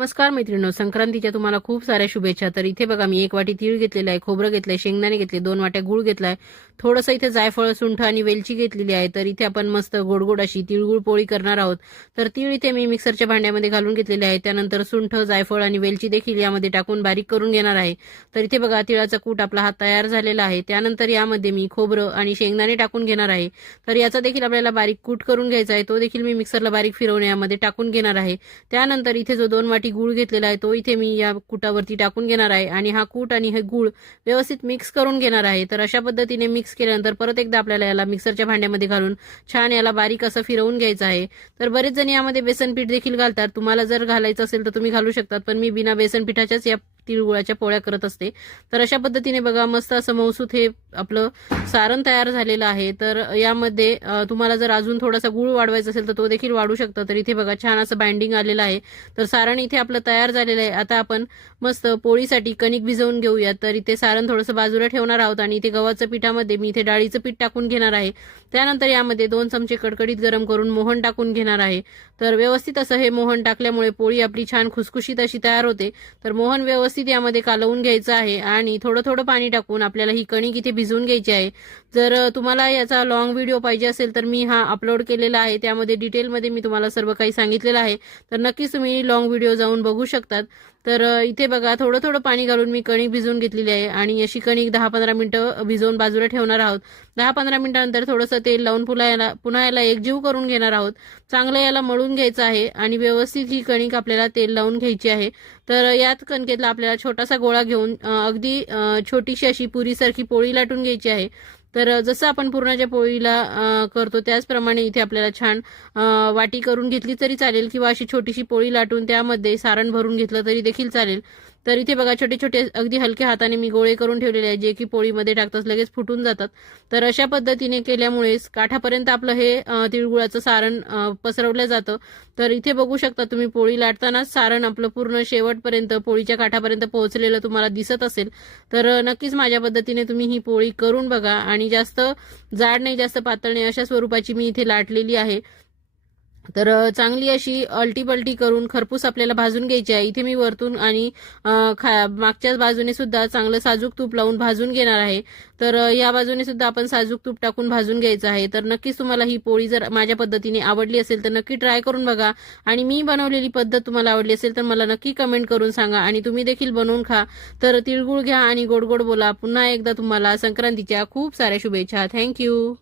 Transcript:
नमस्कार मैत्रिणींनो, संक्रांतीच्या तुम्हाला खूप साऱ्या शुभेच्छा। तर इथे बघा मी 1 वाटी तीळ घेतलेला आहे, खोबरं घेतलंय, शेंगदाणे घेतले, 2 वाट्या गूळ घेतलाय, थोडंसं इथे जायफळ, सुंठ आणि वेलची घेतलेली आहे। तर इथे आपण मस्त गोड अशी तिळगुळ पोळी करणार आहोत। तर तीळ इथे मी मिक्सरच्या भांड्यामध्ये घालून घेतलेले आहे। त्यानंतर सुंठ, जायफळ आणि वेलची देखील यामध्ये टाकून बारीक करून घेणार आहे। तर इथे बघा तिळाचा कूट आपला हा तयार झालेला आहे। त्यानंतर यामध्ये मी खोबरं आणि शेंगदाणे टाकून घेणार आहे। तर याचा देखील आपल्याला बारीक कूट करून घ्यायचा आहे, तो देखील मी मिक्सरला बारीक फिरवून यामध्ये टाकून घेणार आहे। त्यानंतर इथे जो 2 वाटी गूळ घेतलेला आहे तो इथे मी या कुटावरती टाकून घेणार आहे आणि हा कूट आणि हे गूळ व्यवस्थित मिक्स करून घेणार आहे। तर अशा पद्धतीने मिक्स केल्यानंतर परत एकदा आपल्याला याला मिक्सरच्या भांड्यामध्ये घालून छान याला बारीक असं फिरवून घ्यायचं आहे। तर बरेच जण यामध्ये बेसन पीठ देखील घालतात, तुम्हाला जर घालायचं असेल तर तुम्ही घालू शकतात, पण मी बिना बेसन पिठाच्याच या तिळगुळाच्या पोळ्या करत असते। तर अशा पद्धतीने बघा मस्त असं मऊसूत हे आपलं सारण तयार झालेलं आहे। तर यामध्ये तुम्हाला जर अजून थोडासा गूळ वाढवायचा असेल तर तो देखील वाढू शकता। तर इथे बघा छान असं बाइंडिंग आलेलं आहे। तर सारण इथे आपलं तयार झालेलं आहे। आता आपण मस्त पोळीसाठी कणिक भिजवून घेऊया। तर इथे सारण थोडंसं बाजूला ठेवणार आहोत आणि इथे गव्हाचं पिठामध्ये मी इथे डाळीचं पीठ टाकून घेणार आहे। त्यानंतर यामध्ये 2 चमचे कडकडीत गरम करून मोहन टाकून घेणार आहे। तर व्यवस्थित असं हे मोहन टाकल्यामुळे पोळी आपली छान खुसखुशीत अशी तयार होते। तर मोहन व्यवस्थित यामध्ये कालवून घ्यायचं आहे आणि थोडं थोडं पाणी टाकून आपल्याला ही कणिक इथे भिजवून घ्यायची आहे। जर तुम्हाला याचा लॉंग व्हिडिओ पाहिजे असेल तर मी हा अपलोड केलेला आहे, त्यामध्ये डिटेलमध्ये मी तुम्हाला सर्व काही सांगितलेलं आहे। तर नक्कीच तुम्ही लॉंग व्हिडिओ जाऊन बघू शकतात। तर इथे बघा थोडं थोडं पाणी घालून मी कणिक भिजवून घेतलेली आहे आणि अशी कणिक 10-15 मिनिटं भिजवून बाजूला ठेवणार आहोत। 10-15 मिनिटांनंतर थोडंसं तेल लावून पुन्हा याला एकजीव करून घेणार आहोत। चांगलं याला मळून घ्यायचं आहे आणि व्यवस्थित ही कणिक आपल्याला तेल लावून घ्यायची आहे। तर यात कणकेतला आपल्याला छोटासा गोळा घेऊन अगदी छोटीशी अशी पुरीसारखी पोळी लाटून घ्यायची आहे। तर जसं आपण पुरणाच्या पोळीला करतो त्याचप्रमाणे इथे आपल्याला छान वाटी करून घेतली तरी चालेल किंवा अशी छोटीशी पोळी लाटून त्यामध्ये सारण भरून घेतलं तरी देखील चालेल। तर इथे बघा छोटे छोटे अगदी हलक्या हाताने मी गोळे करून ठेवलेले आहेत, जे की पोळीमध्ये टाकताच लगेच फुटून जातात। तर अशा पद्धतीने केल्यामुळेच काठापर्यंत आपलं हे तिळगुळाचं सारण पसरवलं जातं। तर इथे बघू शकता तुम्ही पोळी लाटतानाच सारण आपलं पूर्ण शेवटपर्यंत पोळीच्या काठापर्यंत पोहोचलेलं तुम्हाला दिसत असेल। तर नक्कीच माझ्या पद्धतीने तुम्ही ही पोळी करून बघा आणि जास्त जाड नाही जास्त पातळ नाही अशा स्वरूपाची मी इथे लाटलेली आहे। तर चांगली अशी अलटी-पलटी करून खरपूस आपल्याला भाजून घ्यायची आहे। इथे मी वरतून आणि मागच्याच बाजूने सुद्धा चांगलं साजूक तूप लावून भाजून घेणार आहे। तर या बाजूने सुद्धा आपण साजूक तूप टाकून भाजून घ्यायचं आहे। तर नक्कीच तुम्हाला ही पोळी जर माझ्या पद्धतीने आवडली असेल तर नक्की ट्राय करून बघा आणि मी बनवलेली पद्धत तुम्हाला आवडली असेल तर मला नक्की कमेंट करून सांगा आणि तुम्ही देखील बनवून खा। तर तिळगुळ घ्या आणि गोड गोड बोला। पुन्हा एकदा तुम्हाला संक्रांतीच्या खूप साऱ्या शुभेच्छा। थँक्यू।